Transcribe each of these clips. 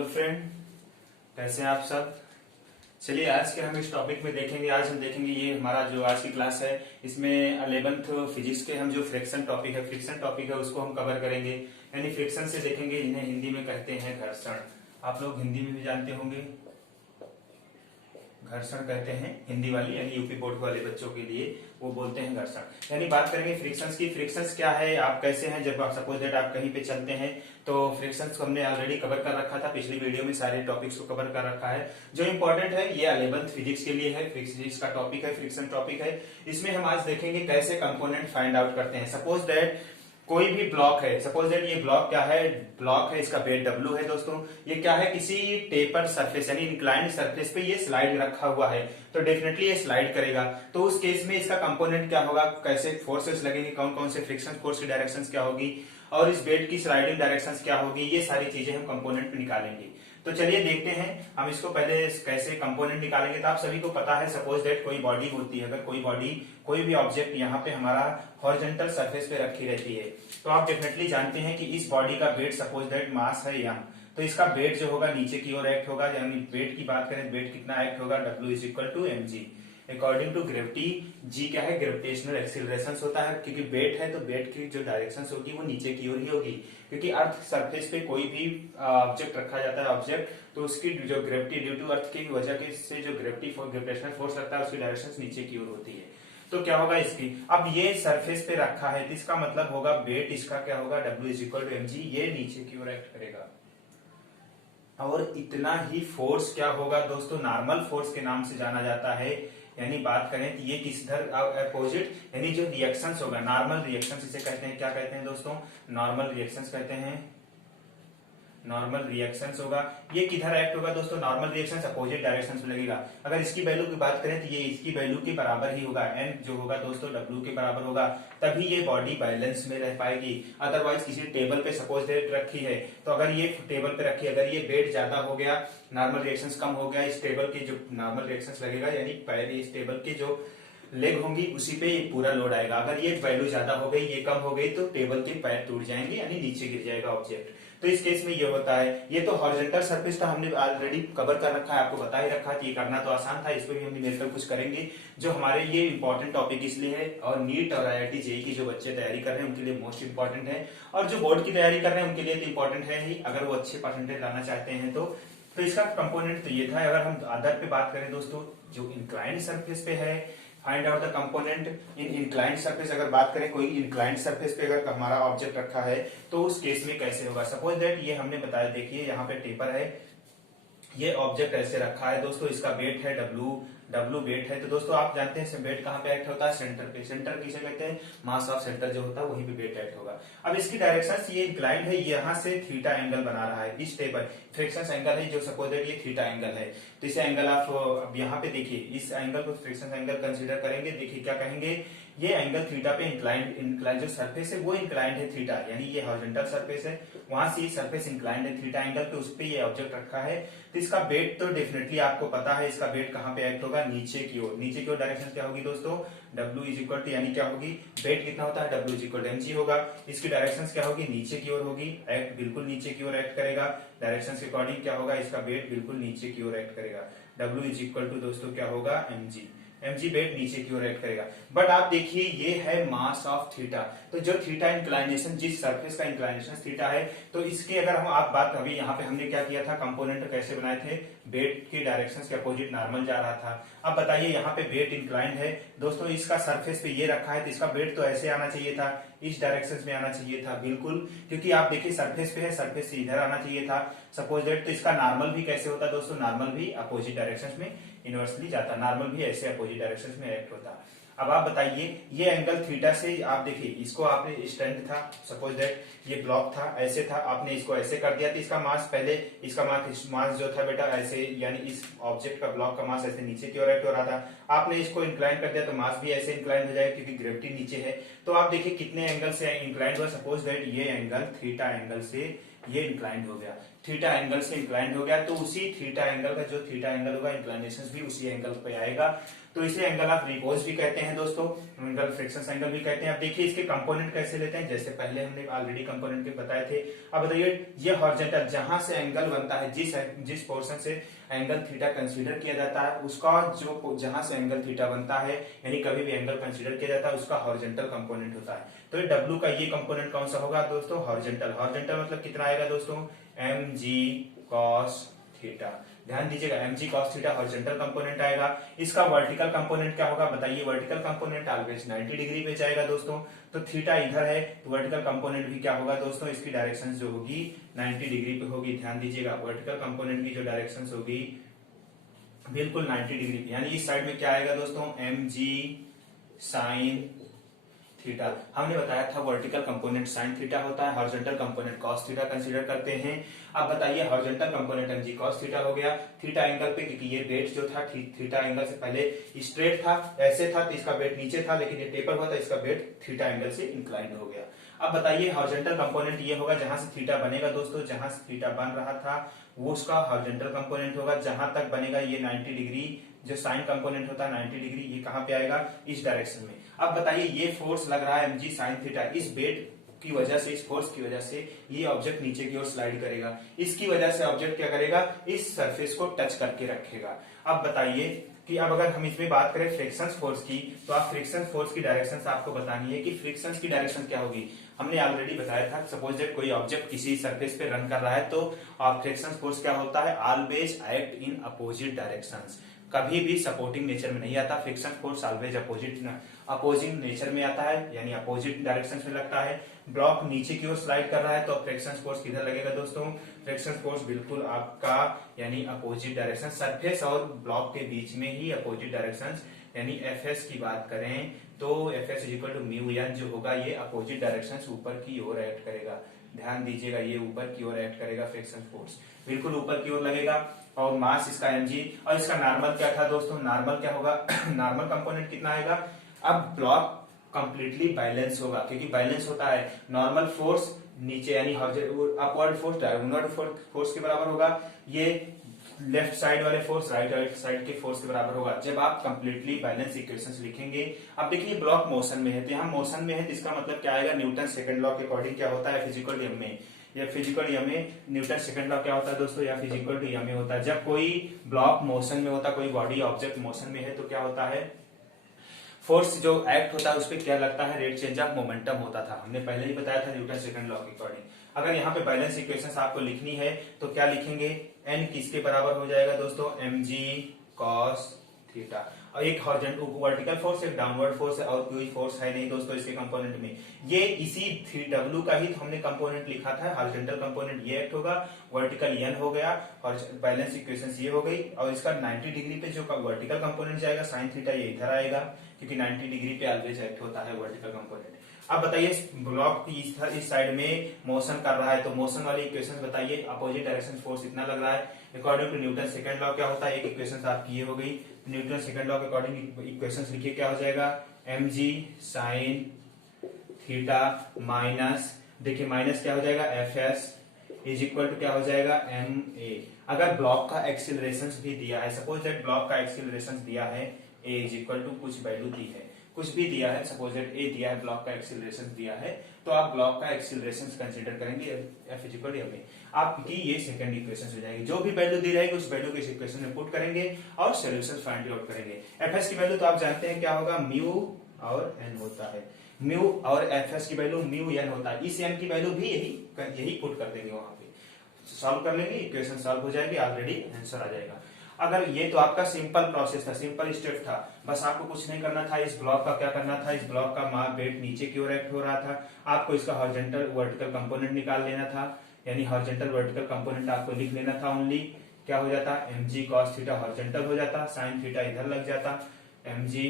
Hello friend, कैसे हैं आप सब। चलिए आज के हम इस टॉपिक में देखेंगे। आज हम देखेंगे ये हमारा जो आज की क्लास है इसमें 11th फिजिक्स के हम जो फ्रिक्शन टॉपिक है उसको हम कवर करेंगे। यानी फ्रिक्शन से देखेंगे, इन्हें हिंदी में कहते हैं घर्षण। आप लोग हिंदी में भी जानते होंगे, घर्षण कहते हैं हिंदी वाली, यानी यूपी बोर्ड वाले बच्चों के लिए वो बोलते हैं घर्षण। यानी बात करेंगे फ्रिक्शंस की। फ्रिक्शंस क्या है, आप कैसे हैं, जब आप सपोज दैट आप कहीं पे चलते हैं तो फ्रिक्शंस को हमने ऑलरेडी कवर कर रखा था, पिछली वीडियो में सारे टॉपिक्स को कवर कर रखा है। जो इंपॉर्टेंट है ये 11th फिजिक्स के लिए है, फिजिक्स का टॉपिक है, फ्रिक्शन टॉपिक है। इसमें हम आज देखेंगे कैसे कंपोनेंट फाइंड आउट करते हैं। सपोज दैट कोई भी ब्लॉक है, सपोज दैट ये ब्लॉक क्या है, ब्लॉक है, इसका वेट W है दोस्तों। ये क्या है, किसी टेपर सरफेस यानी इंक्लाइंड सरफेस पे ये स्लाइड रखा हुआ है, तो डेफिनेटली ये स्लाइड करेगा। तो उस केस में इसका कंपोनेंट क्या होगा, कैसे फोर्सेस लगेंगे, कौन कौन से फ्रिक्शन फोर्स की डायरेक्शंस क्या होगी और इस वेट की स्लाइडिंग डायरेक्शंस क्या होगी, ये सारी चीजें हम कंपोनेंट में निकालेंगे। तो चलिए देखते हैं हम इसको पहले कैसे कंपोनेंट निकालेंगे। तो आप सभी को पता है, सपोज दैट कोई बॉडी होती है, अगर कोई बॉडी कोई भी ऑब्जेक्ट यहाँ पे हमारा हॉरिजॉन्टल सरफेस पे रखी रहती है, तो आप डेफिनेटली जानते हैं कि इस बॉडी का वेट सपोज दैट मास है m, तो इसका वेट जो होगा नीचे की ओर एक्ट होगा। यानी वेट की बात करें, वेट कितना एक्ट होगा, W is equal to mg according to gravity. G क्या है, ग्रेविटेशनल एक्सीलरेशन होता है, क्योंकि वेट है तो वेट की जो डायरेक्शन होगी वो नीचे की ओर ही होगी, क्योंकि अर्थ सरफेस पे कोई भी ऑब्जेक्ट रखा जाता है ऑब्जेक्ट, तो उसकी जो ग्रेविटी ड्यू टू अर्थ की वजह के से जो ग्रेविटेशनल फोर्स लगता है उसकी डायरेक्शन नीचे की ओर होती है। तो क्या होगा इसकी, अब ये सरफेस पे रखा है तो इसका मतलब होगा वेट इसका क्या होगा, W is equal to mg, ये नीचे की ओर एक्ट करेगा। और इतना ही फोर्स क्या होगा दोस्तों, नॉर्मल फोर्स के नाम से जाना जाता है। यानी बात करें तो ये किस इधर अपोजिट, यानी जो रिएक्शंस होगा, नॉर्मल रिएक्शंस इसे कहते हैं, क्या कहते हैं दोस्तों, नॉर्मल रिएक्शंस कहते हैं। नॉर्मल रिएक्शंस होगा, ये किधर एक्ट होगा दोस्तों, नॉर्मल रिएक्शंस अपोजिट डायरेक्शंस में लगेगा। अगर इसकी वैल्यू की बात करें तो ये इसकी वैल्यू के बराबर ही होगा, n जो होगा दोस्तों W के बराबर होगा, तभी ये बॉडी बैलेंस में रह पाएगी। अदरवाइज किसी टेबल पे सपोज दैट रखी है, तो अगर ये टेबल पे रखी है, अगर ये वेट ज्यादा हो गया, नॉर्मल रिएक्शंस कम हो गया, इस टेबल के जो नॉर्मल रिएक्शंस लगेगा, यानी पहले इस टेबल के जो लेग होंगी उसी पे पूरा लोड आएगा। अगर ये वैल्यू ज्यादा हो गई, ये कम हो गई, तो टेबल के पैर टूट जाएंगे, यानी नीचे गिर जाएगा ऑब्जेक्ट। तो इस केस में ये होता है। ये तो हॉरिजॉन्टल सरफेस था, हमने ऑलरेडी कवर कर रखा है, आपको बता ही रखा है, ये करना तो आसान था, इस पर भी हम मिलकर कुछ करेंगे। जो हमारे ये इंपॉर्टेंट टॉपिक इसलिए है, और नीट और IIT JEE की जो बच्चे तैयारी कर रहे हैं उनके लिए मोस्ट इंपॉर्टेंट है, और जो बोर्ड की तैयारी कर रहे हैं उनके लिए तो इंपॉर्टेंट है ही, अगर वो अच्छे परसेंटेज लाना चाहते हैं तो इसका कंपोनेंट तो ये था। अगर हम अदर पे बात करें दोस्तों, जो इंक्लाइंड सरफेस पे है, find out the component in inclined surface. अगर बात करें कोई इंक्लाइंड सरफेस पे अगर हमारा ऑब्जेक्ट रखा है तो उस केस में कैसे होगा। सपोज दैट ये हमने बताया, देखिए यहाँ पे टेपर है, ये ऑब्जेक्ट ऐसे रखा है दोस्तों, इसका वेट है W वेट है। तो दोस्तों आप जानते हैं वेट कहाँ पे एक्ट होता है, सेंटर पे। सेंटर किसे कहते हैं, मास ऑफ सेंटर जो होता है वहीं पे वेट एक्ट होगा। अब इसकी डायरेक्शन ये इंक्लाइंड है, यहाँ से थीटा एंगल बना रहा है, इस टेबल फ्रिक्शन एंगल है जो सपोज दैट ये थीटा एंगल है, तो इसे एंगल आप अब यहाँ पे देखिए, इस एंगल को फ्रिक्शन एंगल कंसीडर करेंगे। देखिए क्या कहेंगे, ये एंगल थीटा पे इंक्लाइंड जो सरफेस है वो इंक्लाइंड है थीटा, यानी ये हॉरिजॉन्टल सरफेस है, वहां से ये सरफेस इंक्लाइंड है थीटा एंगल पे, उस पे ये ऑब्जेक्ट रखा है। तो इसका वेट तो डेफिनेटली आपको पता है, इसका वेट कहाँ पे एक्ट होगा, नीचे की ओर। नीचे की ओर डायरेक्शन क्या होगी दोस्तों, W इज इक्वल टू, यानी क्या होगी, वेट कितना होता है, W is equal to mg होगा। इसकी डायरेक्शन क्या होगी, नीचे की ओर होगी, एक्ट बिल्कुल नीचे की ओर एक्ट करेगा। डायरेक्शन के अकॉर्डिंग क्या होगा, इसका वेट बिल्कुल नीचे की ओर एक्ट करेगा। W इज इक्वल टू दोस्तों क्या होगा, mg वेट नीचे की ओर एक्ट करेगा। बट आप देखिए ये है मास ऑफ थीटा, तो जो थीटा इंक्लाइनेशन, जिस सरफेस का इंक्लाइनेशन थीटा है, तो इसके अगर हम आप बात, अभी यहाँ पे हमने क्या किया था, कंपोनेंट कैसे बनाए थे, वेट के डायरेक्शन के अपोजिट नॉर्मल जा रहा था। अब बताइए यहाँ पे वेट इंक्लाइंड है दोस्तों, इसका सरफेस पे ये रखा है, तो इसका वेट तो ऐसे आना चाहिए था, इस डायरेक्शन में आना चाहिए था बिल्कुल, क्योंकि आप देखिए सरफेस पे है, सरफेस से इधर आना चाहिए था सपोज दैट। तो इसका नॉर्मल भी कैसे होता दोस्तों, नॉर्मल भी अपोजिट डायरेक्शन में इनवर्सली जाता, नॉर्मल भी ऐसे अपोजिट डायरेक्शन में एक्ट होता। अब आप बताइए, ये एंगल थीटा से आप देखिए, इसको आपने स्टैंड था, सपोज दैट ये ब्लॉक था, ऐसे था, आपने इसको ऐसे कर दिया, तो इसका मास पहले, इसका मास जो था बेटा ऐसे, यानी इस ऑब्जेक्ट का ब्लॉक का मास ऐसे नीचे की ओर एक्ट हो रहा था। आपने इसको इंक्लाइन कर दिया तो मास भी ऐसे इंक्लाइन हो जाएगा, क्योंकि ग्रेविटी नीचे है। तो आप देखिए कितने एंगल से इंक्लाइंड हुआ, सपोज दैट ये एंगल थीटा एंगल से ये इंक्लाइंड हो गया, थीटा एंगल से इंक्लाइंड हो गया, तो उसी थीटा एंगल का जो थीटा एंगल होगा, इंक्लाइनेशन भी उसी एंगल पे आएगा। तो इसे एंगल ऑफ रिपोज भी कहते हैं दोस्तों, एंगल फ्रिक्शन एंगल भी कहते हैं। अब देखिए इसके कंपोनेंट कैसे लेते हैं, जैसे पहले हमने ऑलरेडी कंपोनेंट के बताए थे। अब बताइए ये हॉरिजॉन्टल जहां से एंगल बनता है, जिस पोर्शन से एंगल थीटा कंसीडर किया जाता है, उसका जो जहां से एंगल थीटा बनता है, यानी कभी भी एंगल कंसीडर किया जाता है, उसका हॉरिजॉन्टल कंपोनेंट होता है। तो ये डब्ल्यू का ये कंपोनेंट कौन सा होगा दोस्तों, हॉरिजॉन्टल। हॉरिजॉन्टल मतलब कितना आएगा दोस्तों, एम जी कॉस थीटा। ध्यान दीजिएगा, M G cos theta horizontal component आएगा। इसका वर्टिकल कंपोनेंट क्या होगा बताइए, वर्टिकल कंपोनेंट ऑलवेज 90 डिग्री पे जाएगा दोस्तों। तो थीटा इधर है तो वर्टिकल कंपोनेंट भी क्या होगा दोस्तों, इसकी डायरेक्शन जो होगी 90 डिग्री पे होगी। ध्यान दीजिएगा, वर्टिकल कंपोनेंट की जो डायरेक्शन होगी बिल्कुल 90 डिग्री पे, यानी इस साइड में क्या आएगा दोस्तों, एम जी साइन थीटा। हमने बताया था वर्टिकल कंपोनेंट साइन थीटा होता है, horizontal component cos theta consider करते हैं। अब बताइए horizontal component M G cos theta हो गया थीटा एंगल पे, क्योंकि ये बेट जो था थीटा एंगल से पहले स्ट्रेट था, ऐसे था तो इसका बेट नीचे था, लेकिन ये टेपर हुआ था, इसका बेट थीटा एंगल से इंक्लाइंड हो गया। अब बताइए हॉरिजॉन्टल कंपोनेंट ये होगा जहां से थीटा बनेगा दोस्तों, जहां से थीटा बन रहा था वो उसका हॉरिजॉन्टल कंपोनेंट होगा। जहां तक बनेगा ये 90 डिग्री, जो साइन कंपोनेंट होता है 90 डिग्री, ये कहां पे आएगा, इस डायरेक्शन में। अब बताइए ये फोर्स लग रहा है mg साइन थीटा, इस बेट की वजह से, इस फोर्स की वजह से ये ऑब्जेक्ट नीचे की ओर स्लाइड करेगा। इसकी वजह से ऑब्जेक्ट क्या करेगा, इस सरफेस को टच करके रखेगा। अब बताइए कि अब अगर हम इसमें बात करें फ्रिक्शन फोर्स की, तो आप फ्रिक्शन फोर्स की डायरेक्शन आपको बतानी है कि फ्रिक्शन की डायरेक्शन क्या होगी। हमने ऑलरेडी बताया था, सपोज दैट कोई ऑब्जेक्ट किसी सरफेस पे रन कर रहा है तो फ्रिक्शन फोर्स क्या होता है, always act in opposite directions. कभी भी सपोर्टिंग नेचर में नहीं आता, friction force always opposing nature में आता है, यानी अपोजिट डायरेक्शन में लगता है। ब्लॉक नीचे की ओर स्लाइड कर रहा है तो फ्रिक्शन फोर्स किधर लगेगा दोस्तों, फ्रिक्शन फोर्स बिल्कुल आपका यानी अपोजिट डायरेक्शन, सरफेस और ब्लॉक के बीच में ही अपोजिट डायरेक्शन, यानी एफ एस की बात करें तो F S equal to mu N जो होगा ये अपोजिट डायरेक्शन ऊपर की ओर एक्ट करेगा। ध्यान दीजिएगा, ये ऊपर की ओर एक्ट करेगा, फ्रिक्शन फोर्स बिल्कुल ऊपर की ओर लगेगा। और मास इसका mg, और इसका नॉर्मल क्या था दोस्तों, नॉर्मल क्या होगा नॉर्मल कंपोनेंट कितना आएगा। अब ब्लॉक कंप्लीटली बैलेंस होगा, क्योंकि बैलेंस होता है, नॉर्मल फोर्स नीचे यानी अपवर्ड फोर्स डाउनवर्ड फोर्स के बराबर होगा, ये लेफ्ट साइड वाले फोर्स राइट साइड के फोर्स के बराबर होगा जब आप कंप्लीटली बैलेंस इक्वेशंस लिखेंगे। अब देखिए ब्लॉक मोशन में है, तो यहाँ मोशन में है तो इसका मतलब क्या आएगा, न्यूटन सेकंड लॉ के अकॉर्डिंग क्या होता है, फिजिकल एम में, या फिजिकल एम में न्यूटन सेकंड लॉ क्या होता है दोस्तों, या फिजिकल टू एम में होता है। जब कोई ब्लॉक मोशन में होता है, कोई बॉडी ऑब्जेक्ट मोशन में है तो क्या होता है, फोर्स जो एक्ट होता है उस पर क्या लगता है, रेट चेंज ऑफ मोमेंटम होता था, हमने पहले ही बताया था न्यूटन सेकंड लॉ के अकॉर्डिंग। अगर यहाँ पे बैलेंस इक्वेशंस आपको लिखनी है तो क्या लिखेंगे, एन किसके बराबर हो जाएगा दोस्तों, एम जी कॉस थीटा। और एक वर्टिकल फोर्स, एक डाउनवर्ड फोर्स है, और कोई फोर्स है नहीं दोस्तों इसके कंपोनेंट में। ये इसी डब्ल्यू का ही तो हमने कंपोनेंट लिखा था, हॉरिजॉन्टल कंपोनेंट ये एक्ट होगा, वर्टिकल एन हो गया, और बैलेंस इक्वेशन ये हो गई। और इसका 90 डिग्री पे जो वर्टिकल कंपोनेंट जाएगा साइन थीटा, ये इधर आएगा, क्योंकि 90 डिग्री पे ऑलवेज एक्ट होता है वर्टिकल कंपोनेंट। अब बताइए ब्लॉक इस साइड में मोशन कर रहा है तो मोशन वाली इक्वेशन बताइए, अपोजिट डायरेक्शन फोर्स इतना लग रहा है, according to newton second law क्या होता है, एक इक्वेशन आपकी ये हो गई, न्यूटन सेकंड लॉ के अकॉर्डिंग इक्वेशन लिखिए क्या हो जाएगा, M G sine theta minus, देखिए माइनस क्या हो जाएगा, F S is equal to क्या हो जाएगा, एम ए। अगर ब्लॉक का एक्सिलरेशन भी दिया है, सपोज दैट ब्लॉक का एक्सिलरेशन दिया है ए इज इक्वल टू कुछ वैल्यू दी है, कुछ भी दिया है, सपोज दैट ए दिया है, ब्लॉक का एक्सिलरेशन दिया है, तो आप ब्लॉक का एक्सिलरेशन कंसीडर करेंगे F is equal to M A. आपकी ये सेकंड इक्वेशन हो जाएगी, जो भी वैल्यू दी रहेगी उस वैल्यू को इस इक्वेशन में पुट करेंगे और सोल्यूशन फाइंड आउट करेंगे। एफ एस की वैल्यू तो आप जानते हैं क्या होगा, म्यू और एन होता है, म्यू और एफ एस की वैल्यू म्यू एन होता है, इस एन की वैल्यू भी यही पुट कर देंगे, वहां पे सॉल्व कर लेंगे, इक्वेशन सॉल्व हो जाएगी, ऑलरेडी आंसर आ जाएगा। अगर ये तो आपका सिंपल प्रोसेस था, सिंपल स्टेप था, बस आपको कुछ नहीं करना था। इस ब्लॉक का क्या करना था, इस ब्लॉक का मास वेट नीचे की ओर एक्ट हो रहा था, आपको इसका हॉरिजॉन्टल वर्टिकल कंपोनेंट निकाल लेना था, यानी हॉरिजॉन्टल वर्टिकल कंपोनेंट आपको लिख लेना था ओनली। क्या हो जाता, M G cos theta horizontal हो जाता, साइन थीटा इधर लग जाता, एम जी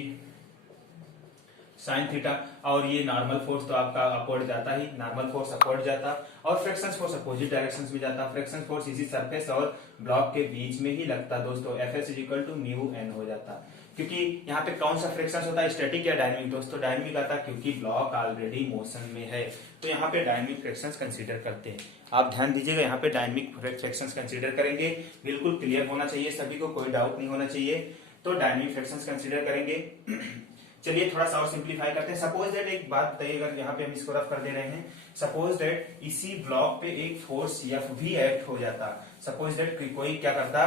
साइन थीटा, और ये नॉर्मल फोर्स तो आपका अपवर्ड जाता ही, नॉर्मल फोर्स अपवर्ड जाता, और फ्रिक्शन फोर्स अपोजिट डायरेक्शन में जाता। फ्रिक्शन फोर्स इसी सरफेस और ब्लॉक के बीच में ही लगता दोस्तों, F S is equal to mu N हो जाता। क्योंकि यहाँ पे कौन सा फ्रिक्शन होता है, स्टैटिक या डायनेमिक दोस्तों, डायनेमिक आता, क्योंकि ब्लॉक ऑलरेडी मोशन में है, तो यहाँ पे डायनेमिक फ्रिक्शन कंसीडर करते हैं। आप ध्यान दीजिएगा, यहाँ पे डायनेमिक फ्रिक्शन कंसीडर करेंगे, बिल्कुल क्लियर होना चाहिए सभी को, कोई डाउट नहीं होना चाहिए। तो डायनेमिक फ्रिक्शंस कंसीडर करेंगे। चलिए थोड़ा सा और सिंप्लीफाई करते हैं। सपोज दैट एक बात बताइए, अगर यहाँ पे हम इसको रफ कर दे रहे हैं, सपोज दैट इसी ब्लॉक पे एक फोर्स एफ भी एक्ट हो जाता। सपोज दैट कोई क्या करता,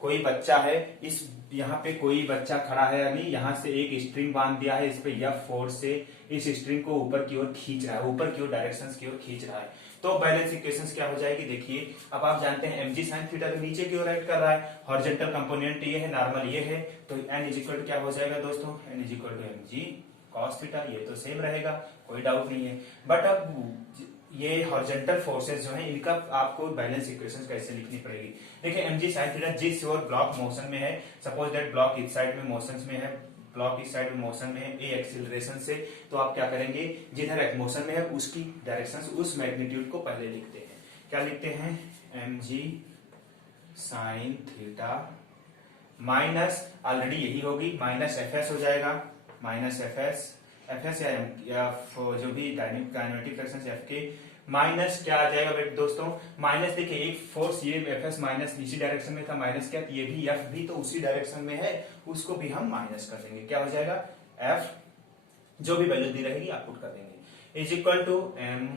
कोई बच्चा है, इस यहाँ पे कोई बच्चा खड़ा है, यानी यहाँ से एक स्ट्रिंग बांध दिया है, इस पे एफ फोर्स से इस स्ट्रिंग को ऊपर की ओर खींच रहा है, ऊपर की ओर डायरेक्शंस की ओर खींच रहा है। तो बैलेंस इक्वेशंस क्या हो जाएगी, देखिए अब आप जानते हैं mg sin थीटा तो नीचे की ओर एक्ट कर रहा है, हॉरिजॉन्टल कंपोनेंट ये है, नॉर्मल ये है, तो n इज इक्वल टू क्या हो जाएगा दोस्तों, n is equal to mg cos theta, ये तो सेम रहेगा, कोई डाउट नहीं है। बट अब ये हॉरिजॉन्टल फोर्सेस जो हैं इनका आपको बैलेंस इक्वेशंस कैसे लिखनी पड़ेगी। देखिए mg sin थीटा जिस ओर ब्लॉक मोशन में है, सपोज दैट ब्लॉक इस साइड में मोशन में है, ब्लॉक इस साइड में मोशन में है ए एक्सीलरेशन से, तो आप क्या करेंगे, जिधर मोशन में है उसकी डायरेक्शन उस मैग्नीट्यूड को पहले लिखते हैं। क्या लिखते हैं, mg sin theta minus, already यही होगी, माइनस fs हो जाएगा, माइनस fs या जो भी काइनेमेटिक फ्रिक्शन एफ के माइनस क्या आ जाएगा बेटे दोस्तों, माइनस देखिए एक फोर्स ये एफ माइनस इसी डायरेक्शन में था, माइनस क्या, ये भी एफ भी तो उसी डायरेक्शन में है, उसको भी हम माइनस कर देंगे, क्या हो जाएगा, एफ जो भी वैल्यू दी रहेगी आप पुट कर देंगे, is equal to M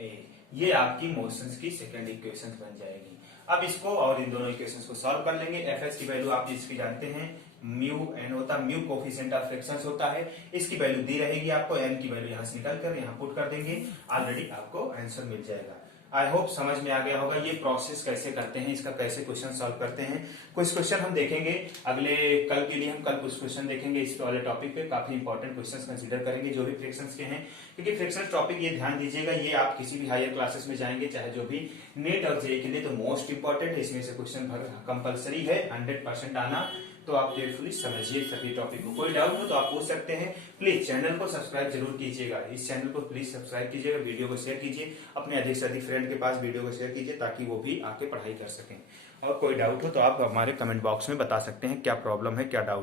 A. ये आपकी मोशंस की सेकंड इक्वेशन बन जाएगी। अब इसको और इन दोनों इक्वेशंस को सॉल्व कर लेंगे। एफ एस की वैल्यू आप इसकी जानते हैं, म्यू एन होता है, म्यू कोफिशिएंट ऑफ फ्रिक्शंस होता है, इसकी वैल्यू दी रहेगी आपको, एन की वैल्यू यहां से निकाल कर यहां पुट कर देंगे, ऑलरेडी आपको आंसर मिल जाएगा। आई होप समझ में आ गया होगा ये प्रोसेस कैसे करते हैं, इसका कैसे क्वेश्चन सॉल्व करते हैं। कुछ क्वेश्चन हम देखेंगे अगले कल के लिए, हम कल कुछ क्वेश्चन देखेंगे इस वाले टॉपिक पे, काफी इंपॉर्टेंट क्वेश्चंस कंसीडर करेंगे जो भी फ्रिक्शंस के हैं, क्योंकि फ्रिक्शन टॉपिक ये ध्यान दीजिएगा, ये आप किसी भी हायर क्लासेस में जाएंगे चाहे जो भी नीट और जेईई के लिए तो मोस्ट इंपॉर्टेंट है, इसमें से क्वेश्चन कंपलसरी है 100% आना, तो आप केयरफुली समझिए सभी टॉपिक को। कोई डाउट हो तो आप पूछ सकते हैं। प्लीज चैनल को सब्सक्राइब जरूर कीजिएगा, इस चैनल को प्लीज सब्सक्राइब कीजिएगा, वीडियो को शेयर कीजिए, अपने अधिक से अधिक फ्रेंड के पास वीडियो को शेयर कीजिए ताकि वो भी आके पढ़ाई कर सकें। और कोई डाउट हो तो आप हमारे कमेंट बॉक्स में बता सकते हैं क्या प्रॉब्लम है, क्या डाउट।